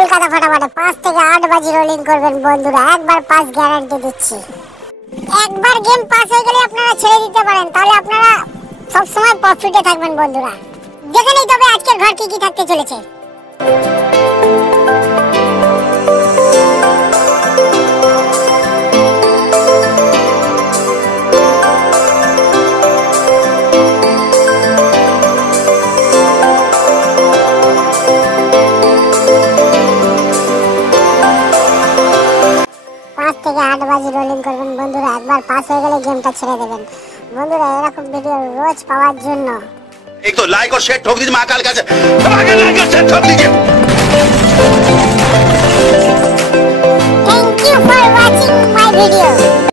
কলকাতা ফাটাফাটে 5 থেকে 8 বাজি রোলিং করবেন বন্ধুরা, একবার পাস গ্যারান্টি দিচ্ছি। একবার গেম পাস হয়ে গেলে আপনারা ছেড়ে দিতে পারেন, তাহলে আপনারা সব সময় প্রফিটে থাকবেন বন্ধুরা। দেখে নেই তবে আজকের ঘর কি কি থাকতে চলেছে। থেকে 8 বাজি রোলিং করবেন বন্ধুরা, একবার পাস হয়ে গেলে গেমটা ছেড়ে দেবেন বন্ধুরা। এরকম ভিডিও রোজ পাওয়ার জন্য एक तो लाइक और शेयर ठोक दीजिए महाकाल का, लाइक और शेयर ठोक दीजिए। Thank you for watching my video.